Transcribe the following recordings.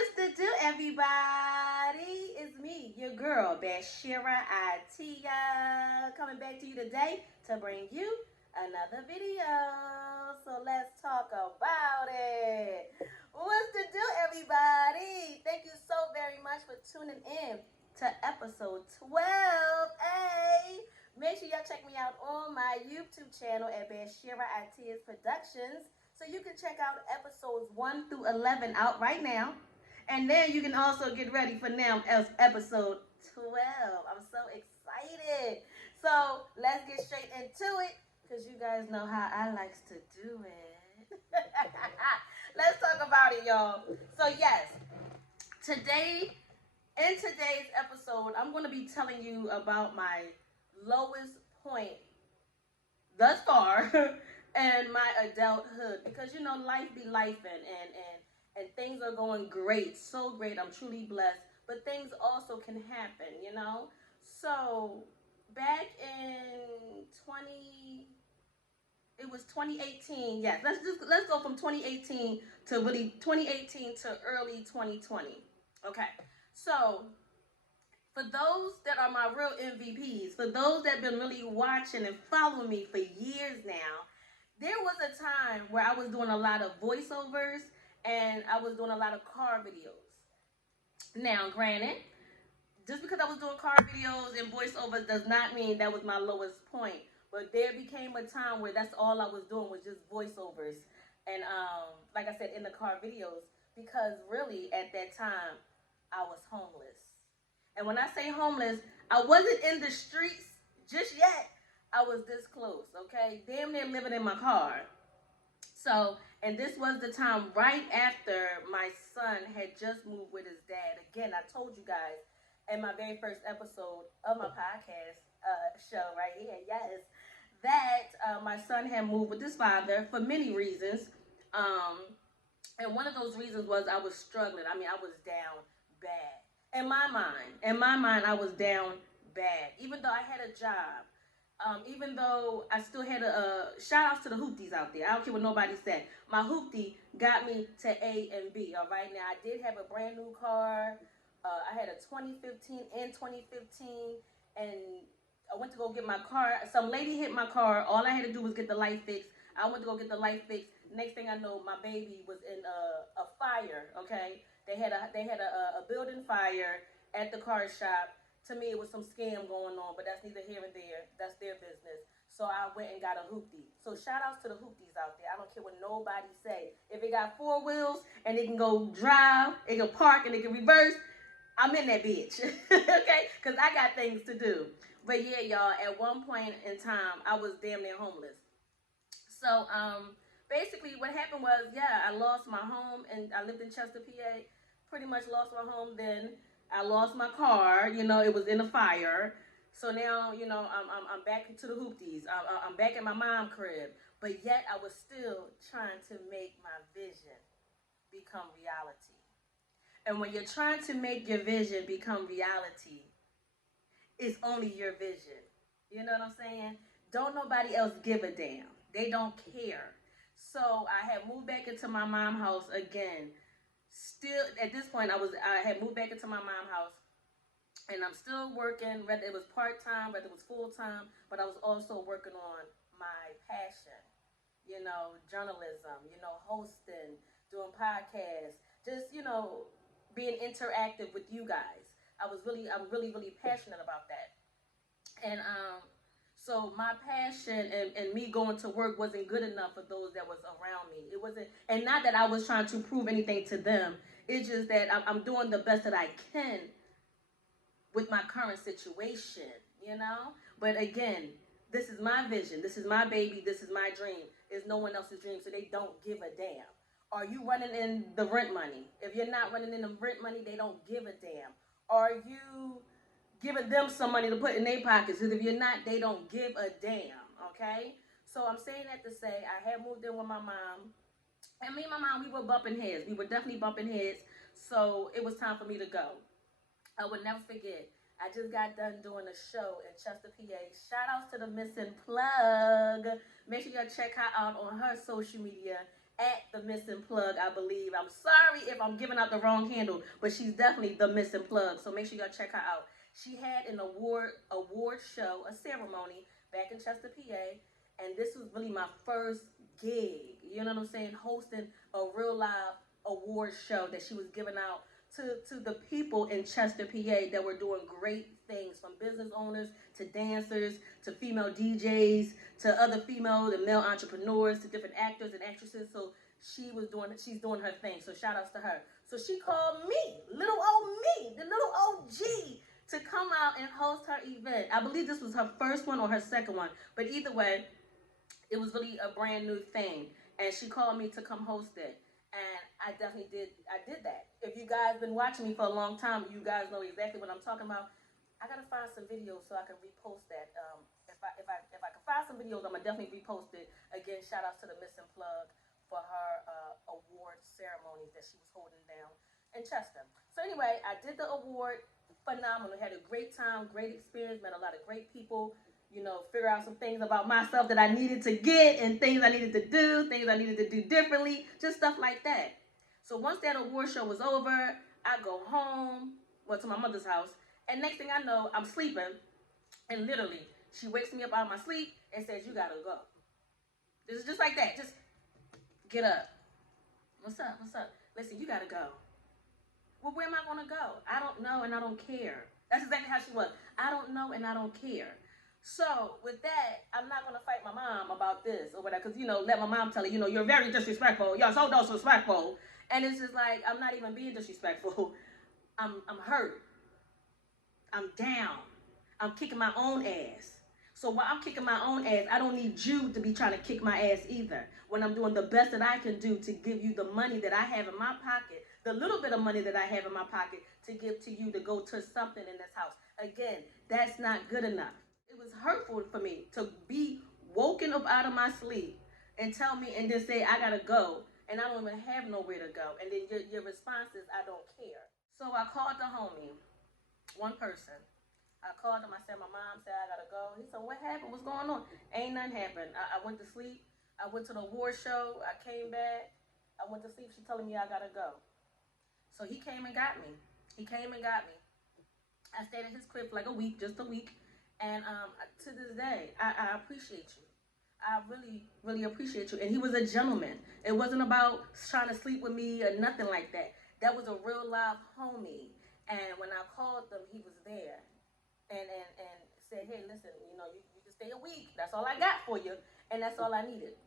What's the do, everybody? It's me, your girl, Bashira Atia, coming back to you today to bring you another video. So let's talk about it. What's the do, everybody? Thank you so very much for tuning in to episode 12. Hey, make sure y'all check me out on my YouTube channel at Bashira Atia's Productions. So you can check out episodes 1 through 11 out right now. And then you can also get ready for now as episode 12. I'm so excited. So let's get straight into it because you guys know how I likes to do it. Let's talk about it, y'all. So yes, in today's episode, I'm going to be telling you about my lowest point thus far in my adulthood because life be life and things are going great, so great. I'm truly blessed, but things also can happen. So back in 2018. Yes, let's go from 2018 to really 2018 to early 2020. Okay, so for those that are my real MVPs, for those that have been really watching and following me for years now, there was a time where I was doing a lot of voiceovers and I was doing a lot of car videos. Now, granted, just because I was doing car videos and voiceovers does not mean that was my lowest point. But there became a time where that's all I was doing was just voiceovers. And like I said, in the car videos, because really at that time, I was homeless. And when I say homeless, I wasn't in the streets just yet. I was this close, okay? Damn near living in my car. So, and this was the time right after my son had just moved with his dad. Again, I told you guys in my very first episode of my podcast show right here, yes, that my son had moved with his father for many reasons. And one of those reasons was I was struggling. I mean, I was down bad. In my mind, I was down bad. Even though I had a job, even though I still had shout outs to the hoopties out there. I don't care what nobody said. My hoopty got me to A and B. All right, now I did have a brand new car. I had a 2015 and 2015, and I went to go get my car. Some lady hit my car. All I had to do was get the light fixed. I went to go get the light fixed. Next thing I know, my baby was in a fire. Okay, they had a building fire at the car shop. To me, it was some scam going on, but that's neither here nor there. That's their business. So I went and got a hoopty. So shout outs to the hoopties out there. I don't care what nobody say. If it got 4 wheels and it can go drive, it can park and it can reverse, I'm in that bitch. Okay? Because I got things to do. But yeah, y'all, at one point in time, I was damn near homeless. So basically what happened was, yeah, I lost my home and I lived in Chester, PA. Pretty much lost my home then. I lost my car. It was in a fire. So now, I'm back to the hoopties. I'm back at my mom's crib. But yet I was still trying to make my vision become reality. And when you're trying to make your vision become reality, it's only your vision. You know what I'm saying? Don't nobody else give a damn. They don't care. So I had moved back into my mom's house again. Still, at this point, I had moved back into my mom's house, and I'm still working. Whether it was part time, whether it was full time, but I was also working on my passion. Journalism. Hosting, doing podcasts, just being interactive with you guys. I'm really, really passionate about that. And so my passion and me going to work wasn't good enough for those that was around me. It wasn't, and not that I was trying to prove anything to them. It's just that I'm doing the best that I can with my current situation. But again, this is my vision. This is my baby. This is my dream. It's no one else's dream, so they don't give a damn. Are you running in the rent money? If you're not running in the rent money, they don't give a damn. Are you giving them some money to put in their pockets? Because if you're not, they don't give a damn, okay? So I'm saying that to say I had moved in with my mom. And me and my mom, we were bumping heads. We were definitely bumping heads. So it was time for me to go. I would never forget. I just got done doing a show in Chester, PA. Shout outs to the Missing Plug. Make sure y'all check her out on her social media at the Missing Plug, I believe. I'm sorry if I'm giving out the wrong handle, but she's definitely the Missing Plug. So make sure y'all check her out. She had an award show, a ceremony back in Chester, PA, and this was really my first gig. You know what I'm saying? Hosting a real live award show that she was giving out to the people in Chester, PA that were doing great things, from business owners to dancers to female DJs to other female and male entrepreneurs to different actors and actresses. So she's doing her thing. So shout outs to her. So she called me, little old me, the little OG, to come out and host her event. I believe this was her first one or her second one, but either way, it was really a brand new thing. And she called me to come host it. And I definitely did. I did that. If you guys been watching me for a long time, you guys know exactly what I'm talking about. I gotta find some videos so I can repost that. If I can find some videos, I'm gonna definitely repost it. Again, shout outs to the Missing Plug for her award ceremony that she was holding down in Chester. So anyway, I did the award. Phenomenal. Had a great time, great experience. Met a lot of great people. You know, figure out some things about myself that I needed to get and things I needed to do, things I needed to do differently, just stuff like that. So once that award show was over, I go home, well, to my mother's house, and next thing I know, I'm sleeping, and literally, she wakes me up out of my sleep and says, you gotta go. This is just like that, just get up. What's up, what's up? Listen, you gotta go. Well, where am I gonna go? I don't know and I don't care. That's exactly how she was. I don't know and I don't care. So with that, I'm not gonna fight my mom about this or whatever, because let my mom tell her, you're very disrespectful. You're so disrespectful, and it's just like I'm not even being disrespectful. I'm hurt. I'm down. I'm kicking my own ass. So while I'm kicking my own ass, I don't need you to be trying to kick my ass either. When I'm doing the best that I can do to give you the money that I have in my pocket, the little bit of money that I have in my pocket to give to you to go to something in this house. Again, that's not good enough. It was hurtful for me to be woken up out of my sleep and tell me and then say I gotta go and I don't even have nowhere to go. And then your response is I don't care. So I called the homie, one person. I called him. I said, my mom said I gotta go. He said, what happened? What's going on? Ain't nothing happened. I went to sleep. I went to the award show. I came back. I went to sleep. She telling me I gotta go. So he came and got me. He came and got me. I stayed at his crib for like a week, just a week. And to this day, I appreciate you. I really, really appreciate you. And he was a gentleman. It wasn't about trying to sleep with me or nothing like that. That was a real live homie. And when I called them, he was there. And said, hey, listen, you can stay a week. That's all I got for you. And that's all I needed.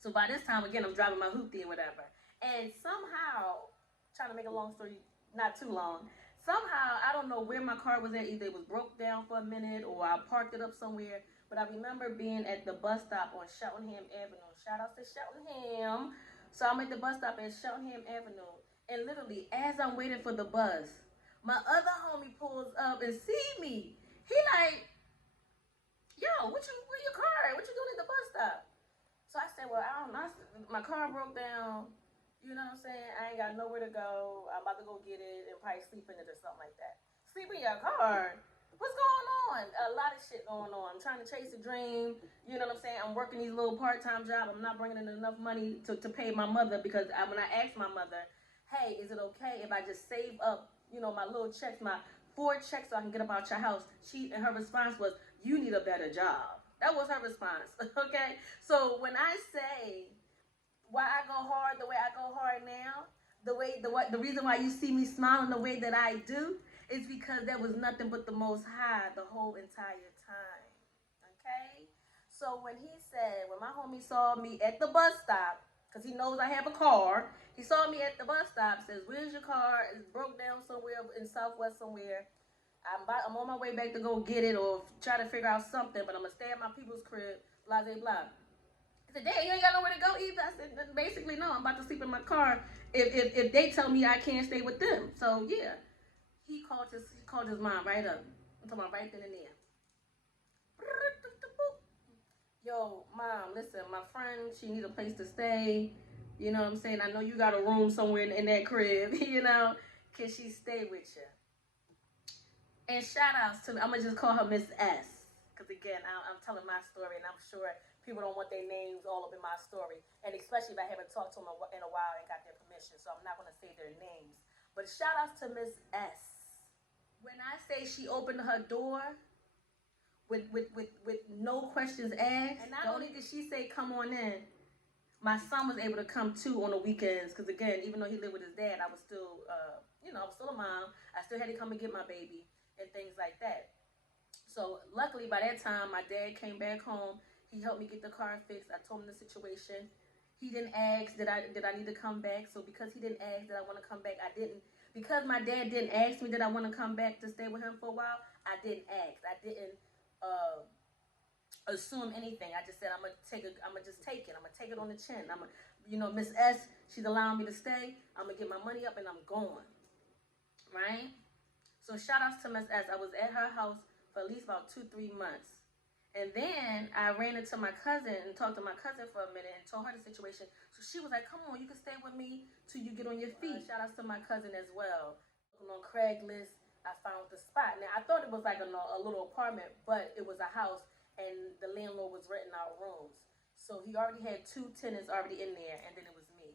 So by this time, again, I'm driving my hoopty or whatever. And somehow, trying to make a long story not too long, somehow, I don't know where my car was at. Either it was broke down for a minute or I parked it up somewhere. But I remember being at the bus stop on Cheltenham Avenue. Shout out to Cheltenham. So I'm at the bus stop at Cheltenham Avenue. And literally, as I'm waiting for the bus, my other homie pulls up and see me. He like, yo, where your car at? What you doing at the bus stop? So I said, well, I don't know. My car broke down. You know what I'm saying? I ain't got nowhere to go. I'm about to go get it and probably sleep in it or something like that. Sleep in your car? What's going on? A lot of shit going on. I'm trying to chase a dream. You know what I'm saying? I'm working these little part-time jobs. I'm not bringing in enough money to pay my mother because when I asked my mother, hey, is it okay if I just save up, my little checks, my 4 checks so I can get up out your house? And her response was, you need a better job. That was her response, okay? So when I say why I go hard the way I go hard now, the reason why you see me smiling the way that I do is because there was nothing but the Most High the whole entire time, okay? So when my homie saw me at the bus stop, because he knows I have a car, he saw me at the bus stop, says, where's your car? It's broke down somewhere in Southwest somewhere. I'm on my way back to go get it or try to figure out something, but I'm going to stay at my people's crib, blah, blah, blah. He said, dang, you ain't got nowhere to go either. I said, basically, no, I'm about to sleep in my car if they tell me I can't stay with them. So, yeah, he called his mom right up. I'm talking about right then and there. Yo, mom, listen, my friend, she need a place to stay. You know what I'm saying? I know you got a room somewhere in that crib, Can she stay with you? And shout outs to, I'm going to just call her Miss S. Because again, I'm telling my story and I'm sure people don't want their names all up in my story, and especially if I haven't talked to them in a while and got their permission. So I'm not going to say their names. But shout outs to Miss S. When I say she opened her door with no questions asked, and not only did she say come on in, my son was able to come too on the weekends, because again, even though he lived with his dad, I was still, I was still a mom. I still had to come and get my baby and things like that. So luckily by that time, my dad came back home. He helped me get the car fixed. I told him the situation. He didn't ask that I need to come back. So because he didn't ask that I want to come back, I didn't. Because my dad didn't ask me that I want to come back to stay with him for a while, I didn't ask. I didn't assume anything. I just said I'm gonna just take it. I'm gonna take it on the chin. Miss S, she's allowing me to stay. I'm gonna get my money up and I'm going. Right? So shout outs to Miss S. I was at her house for at least about 2-3 months. And then I ran into my cousin and talked to my cousin for a minute and told her the situation. So she was like, come on, you can stay with me till you get on your feet. Shout outs to my cousin as well. On Craigslist, I found the spot. Now, I thought it was like a little apartment, but it was a house, and the landlord was renting out rooms. So he already had 2 tenants already in there, and then it was me.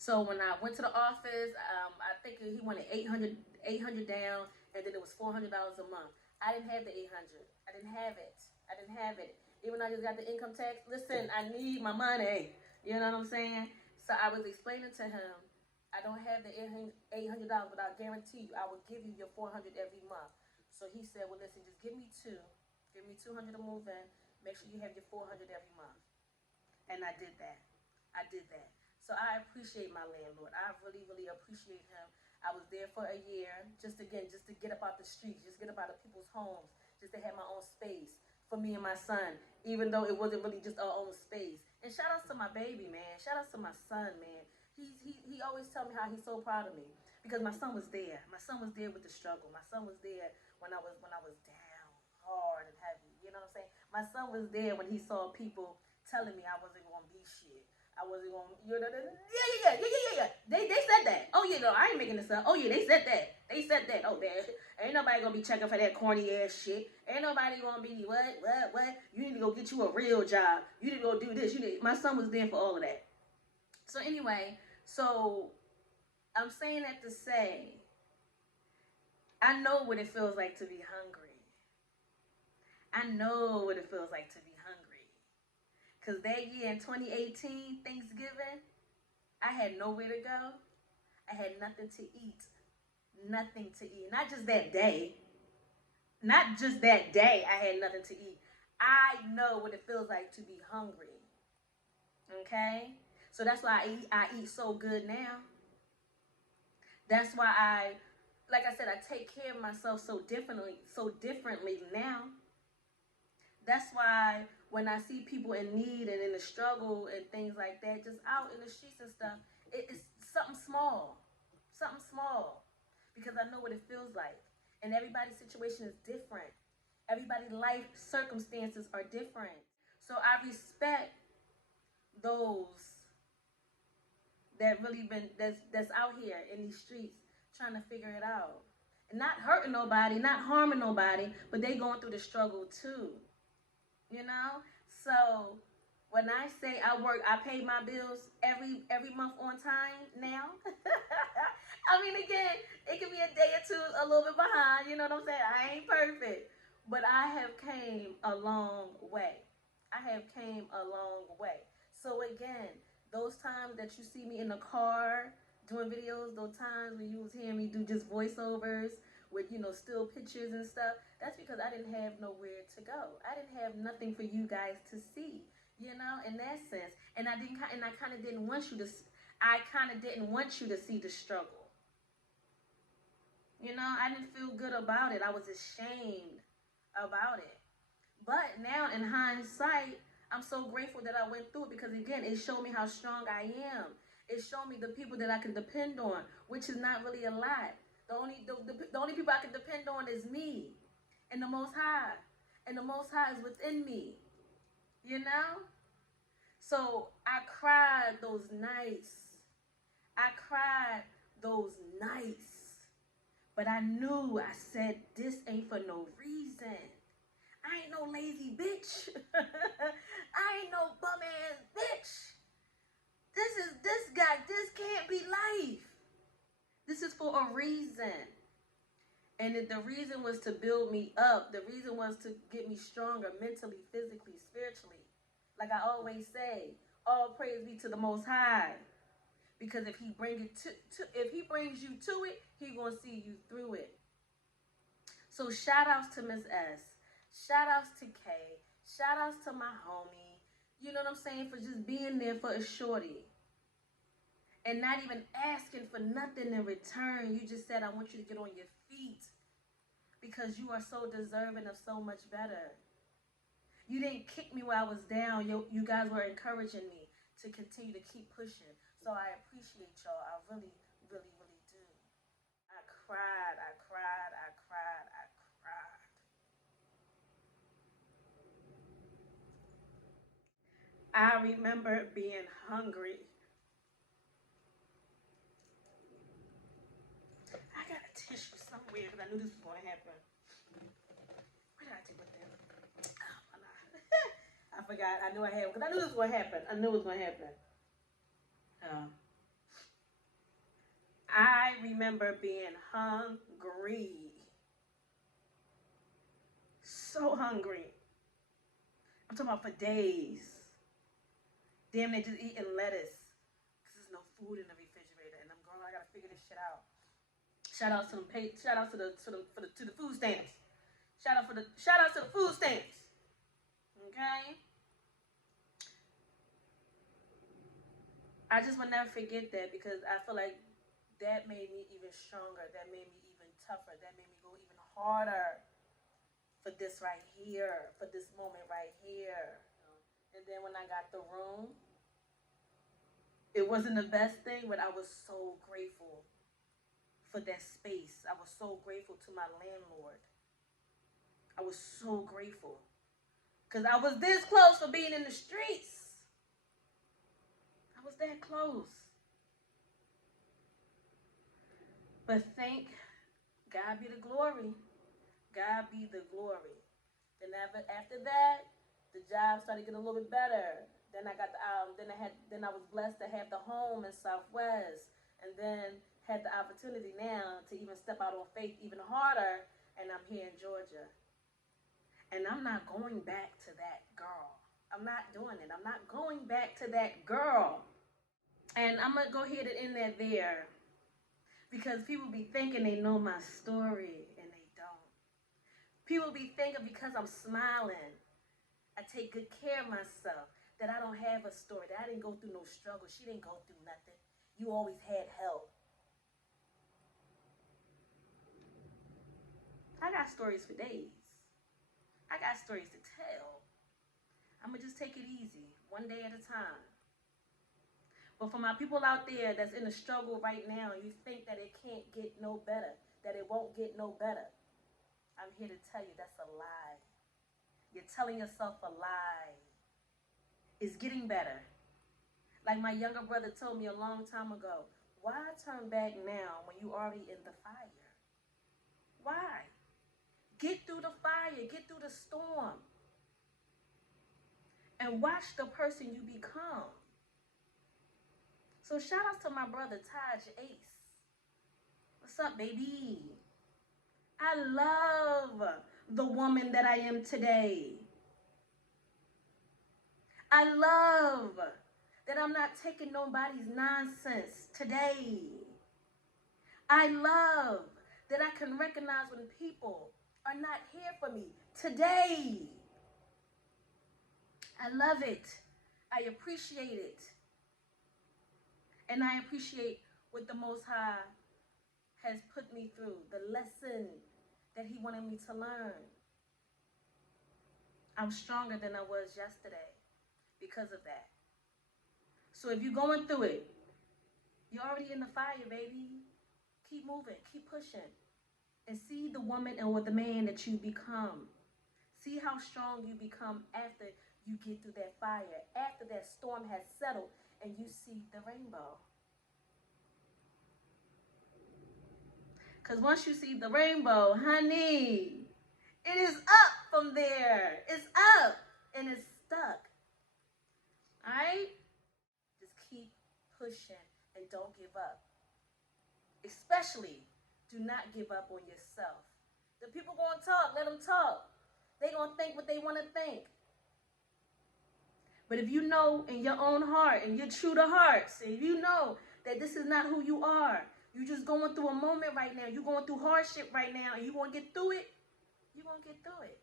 So when I went to the office, I think he wanted $800 down, and then it was $400 a month. I didn't have the 800. I didn't have it. Even though I just got the income tax. Listen, I need my money. You know what I'm saying? So I was explaining to him, I don't have the $800, but I'll guarantee you I will give you your $400 every month. So he said, well, listen, just give me 2. Give me $200 to move in. Make sure you have your $400 every month. And I did that. So I appreciate my landlord. I really, really appreciate him. I was there for a year, just to get up out the streets, just get up out of people's homes, just to have my own space for me and my son, even though it wasn't really just our own space. And shout outs to my baby, man. Shout outs to my son, man. He always tell me how he's so proud of me, because my son was there. My son was there with the struggle. My son was there when I was down hard and heavy. You know what I'm saying? My son was there when he saw people telling me I wasn't gonna be shit. I wasn't gonna, yeah. They said that. Oh yeah, no, I ain't making this up. Oh yeah, they said that. Oh, ain't nobody gonna be checking for that corny ass shit. Ain't nobody gonna be what? You need to go get you a real job. You need to go do this. My son was there for all of that. So anyway, I'm saying that to say, I know what it feels like to be hungry. I know what it feels like to be hungry. Because that year in 2018, Thanksgiving, I had nowhere to go. I had nothing to eat. Nothing to eat. Not just that day. I had nothing to eat. I know what it feels like to be hungry. Okay? So that's why I eat so good now. That's why like I said, I take care of myself so differently now. That's why when I see people in need and in the struggle and things like that, just out in the streets and stuff, it's something small. Because I know what it feels like. And everybody's situation is different. Everybody's life circumstances are different. So I respect those that really that's out here in these streets trying to figure it out. And not hurting nobody, not harming nobody, but they going through the struggle too. You know? So when I say I pay my bills every month on time now. I mean, again, it could be a day or two a little bit behind, you know what I'm saying? I ain't perfect, but I have came a long way. So again, those times that you see me in the car doing videos, those times when you was hearing me do just voiceovers with, still pictures and stuff, that's because I didn't have nowhere to go. I didn't have nothing for you guys to see, in that sense. And I kind of didn't want you to see the struggle. I didn't feel good about it. I was ashamed about it. But now in hindsight, I'm so grateful that I went through it, because again, it showed me how strong I am. It showed me the people that I can depend on, which is not really a lot. The only people I can depend on is me and the Most High. And the Most High is within me. So I cried those nights. But I knew, I said, this ain't for no reason. I ain't no lazy bitch. I ain't no bum ass bitch. This guy. This can't be life. This is for a reason. And the reason was to build me up. The reason was to get me stronger mentally, physically, spiritually. Like I always say, all praise be to the Most High. Because if he if he brings you to it, he gonna see you through it. So shout outs to Miss S. Shout outs to K. Shout outs to my homie. You know what I'm saying? For just being there for a shorty. And not even asking for nothing in return. You just said, I want you to get on your feet. Because you are so deserving of so much better. You didn't kick me while I was down. You guys were encouraging me to continue to keep pushing. So I appreciate y'all. I really, really, really do. I cried. I cried. I cried. I cried. I remember being hungry. I got a tissue somewhere because I knew this was going to happen. Where did I take it then? Oh, no. I forgot. I knew I had because I knew this was going to happen. I knew it was going to happen. I remember being hungry. So hungry. I'm talking about for days. Damn, they just eating lettuce. Because there's no food in the refrigerator. And I'm going, I gotta figure this shit out. Shout out to the food stamps. Shout out to the food stamps. Okay? I just will never forget that because I feel like that made me even stronger. That made me even tougher. That made me go even harder for this right here, for this moment right here. And then when I got the room, it wasn't the best thing, but I was so grateful for that space. I was so grateful to my landlord. I was so grateful. Because I was this close for being in the streets. I was that close. But thank God be the glory. God be the glory. Then after that, the job started getting a little bit better. Then I got then I was blessed to have the home in Southwest, and then had the opportunity now to even step out on faith even harder, and I'm here in Georgia. And I'm not going back to that girl. I'm not doing it. I'm not going back to that girl. And I'm gonna go ahead and end that there. Because people be thinking they know my story and they don't. People be thinking because I'm smiling, I take good care of myself, that I don't have a story, that I didn't go through no struggle. She didn't go through nothing. You always had help. I got stories for days. I got stories to tell. I'm going to just take it easy, one day at a time. But for my people out there that's in a struggle right now, you think that it can't get no better, that it won't get no better, I'm here to tell you that's a lie. You're telling yourself a lie. It's getting better. Like my younger brother told me a long time ago, why turn back now when you already in the fire? Why? Get through the fire, get through the storm, and watch the person you become. So shout out to my brother Taj Ace. What's up, baby? I love the woman that I am today. I love that I'm not taking nobody's nonsense today. I love that I can recognize when people are not here for me today. I love it. I appreciate it. And I appreciate what the Most High has put me through, the lesson that he wanted me to learn. I'm stronger than I was yesterday because of that. So if you're going through it, you're already in the fire, baby. Keep moving, keep pushing, and see the woman or the man that you become. See how strong you become after you get through that fire, after that storm has settled and you see the rainbow. Because once you see the rainbow, honey, It is up from there. It's up and it's stuck. All right? Just keep pushing and don't give up. Especially, do not give up on yourself. The people going to talk, let them talk. They going to think what they want to think. But if you know in your own heart and you're true to hearts, and you know that this is not who you are, you're just going through a moment right now, you're going through hardship right now, and you want to get through it, you're going to get through it.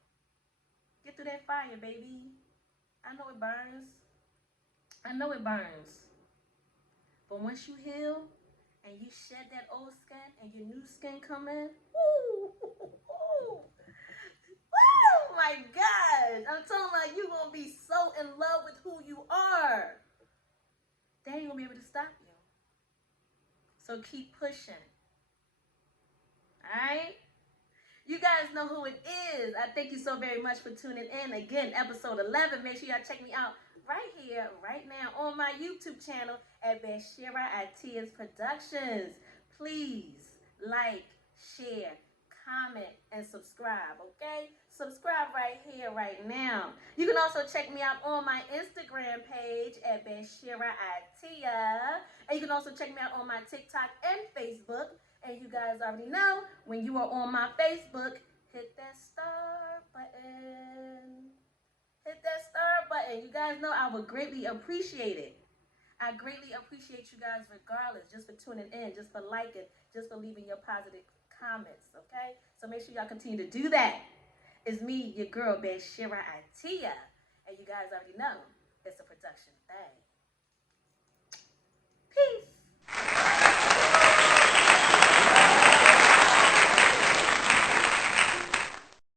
Get through that fire, baby. I know it burns. I know it burns. But once you heal and you shed that old skin and your new skin come in, woo, woo, oh my God. I'm talking about you're going to be so in love with who you are. They ain't going to be able to stop you. So keep pushing. All right? You guys know who it is. I thank you so very much for tuning in. Again, episode 11. Make sure y'all check me out right here, right now on my YouTube channel at Bashira Atias Productions. Please like, share, comment, and subscribe, okay? Subscribe right here, right now. You can also check me out on my Instagram page at Bashira Atia. And you can also check me out on my TikTok and Facebook. And you guys already know, when you are on my Facebook, hit that star button. Hit that star button. You guys know I would greatly appreciate it. I greatly appreciate you guys regardless, just for tuning in, just for liking, just for leaving your positive comments, okay? So make sure y'all continue to do that. It's me, your girl, Bashira Atia. And you guys already know, it's a production thing. Peace.